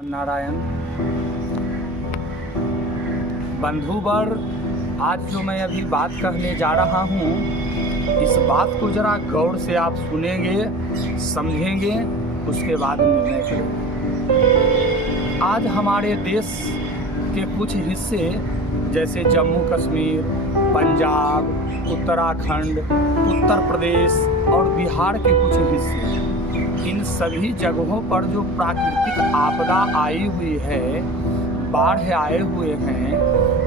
नारायण बंधुवर, आज जो मैं अभी बात कहने जा रहा हूँ, इस बात को जरा गौर से आप सुनेंगे, समझेंगे, उसके बाद निर्णय करेंगे। आज हमारे देश के कुछ हिस्से जैसे जम्मू कश्मीर, पंजाब, उत्तराखंड, उत्तर प्रदेश और बिहार के कुछ हिस्से, इन सभी जगहों पर जो प्राकृतिक आपदा आई हुई है, बाढ़ आए हुए हैं,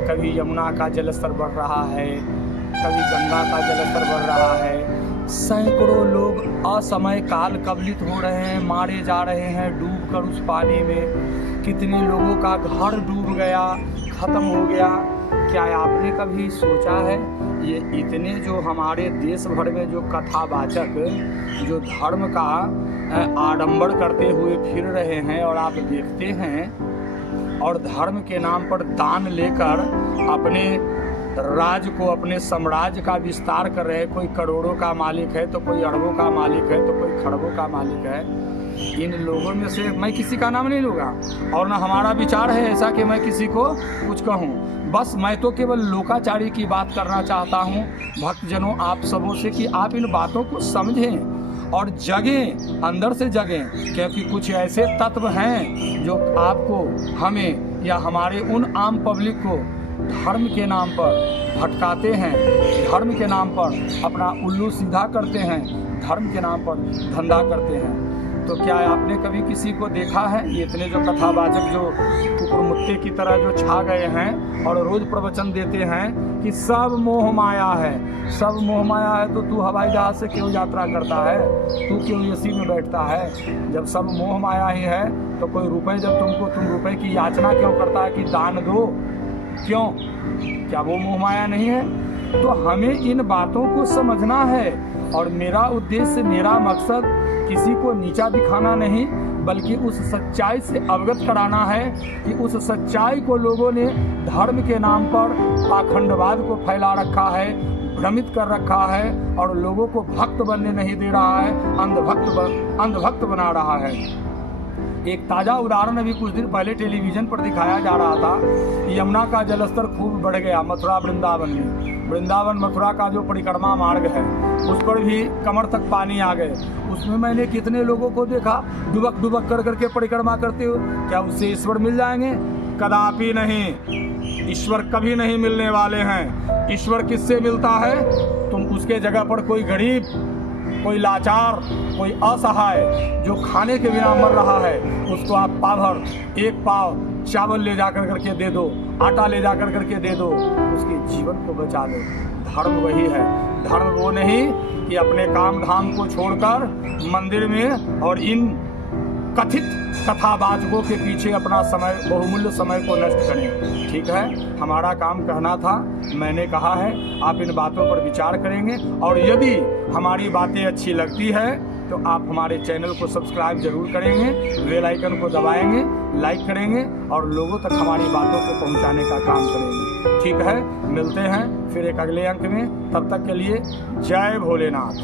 कभी यमुना का जलस्तर बढ़ रहा है, कभी गंगा का जलस्तर बढ़ रहा है, सैकड़ों लोग असमय काल कवलित हो रहे हैं, मारे जा रहे हैं डूबकर उस पानी में। कितने लोगों का घर डूब गया, ख़त्म हो गया। क्या आपने कभी सोचा है ये इतने जो हमारे देश भर में जो कथावाचक जो धर्म का आडंबर करते हुए फिर रहे हैं और आप देखते हैं, और धर्म के नाम पर दान लेकर अपने राज को, अपने साम्राज्य का विस्तार कर रहे हैं। कोई करोड़ों का मालिक है तो कोई अरबों का मालिक है तो कोई खरबों का मालिक है। इन लोगों में से मैं किसी का नाम नहीं लूँगा और ना हमारा विचार है ऐसा कि मैं किसी को कुछ कहूँ। बस मैं तो केवल लोकाचारी की बात करना चाहता हूँ भक्तजनों, आप सबों से, कि आप इन बातों को समझें और जगें, अंदर से जगें, क्योंकि कुछ ऐसे तत्व हैं जो आपको, हमें या हमारे उन आम पब्लिक को धर्म के नाम पर भटकाते हैं, धर्म के नाम पर अपना उल्लू सीधा करते हैं, धर्म के नाम पर धंधा करते हैं। तो क्या आपने कभी किसी को देखा है? ये इतने जो कथावाचक जो कुकुर मुत्ते की तरह जो छा गए हैं और रोज प्रवचन देते हैं कि सब मोह माया है, सब मोह माया है, तो तू हवाई जहाज से क्यों यात्रा करता है? तू क्यों एसी में बैठता है? जब सब मोह माया ही है तो कोई रुपए, जब तुम रुपए की याचना क्यों करता है कि दान दो? क्यों? क्या वो मोह माया नहीं है? तो हमें इन बातों को समझना है। और मेरा उद्देश्य, मेरा मकसद किसी को नीचा दिखाना नहीं, बल्कि उस सच्चाई से अवगत कराना है कि उस सच्चाई को लोगों ने धर्म के नाम पर पाखंडवाद को फैला रखा है, भ्रमित कर रखा है और लोगों को भक्त बनने नहीं दे रहा है, अंधभक्त बना रहा है। एक ताज़ा उदाहरण अभी कुछ दिन पहले टेलीविज़न पर दिखाया जा रहा था कि यमुना का जलस्तर खूब बढ़ गया मथुरा वृंदावन में। वृंदावन मथुरा का जो परिक्रमा मार्ग है उस पर भी कमर तक पानी आ गए। उसमें मैंने कितने लोगों को देखा डुबक डुबक कर करके परिक्रमा करते हुए। क्या उससे ईश्वर मिल जाएंगे? कदापि नहीं, ईश्वर कभी नहीं मिलने वाले हैं। ईश्वर किससे मिलता है? तुम उसके जगह पर कोई गरीब, कोई लाचार, कोई असहाय जो खाने के बिना मर रहा है, उसको आप पाभर, एक पाव चावल ले जाकर करके दे दो, आटा ले जाकर करके दे दो, उसके जीवन को बचा लो। धर्म वही है। धर्म वो नहीं कि अपने काम धाम को छोड़कर मंदिर में और इन कथित कथावाचकों के पीछे अपना समय, बहुमूल्य समय को नष्ट करें। ठीक है, हमारा काम कहना था, मैंने कहा है, आप इन बातों पर विचार करेंगे और यदि हमारी बातें अच्छी लगती है तो आप हमारे चैनल को सब्सक्राइब जरूर करेंगे, बेल आइकन को दबाएंगे, लाइक करेंगे और लोगों तक हमारी बातों को पहुंचाने का काम करेंगे। ठीक है, मिलते हैं फिर एक अगले अंक में। तब तक के लिए जय भोलेनाथ।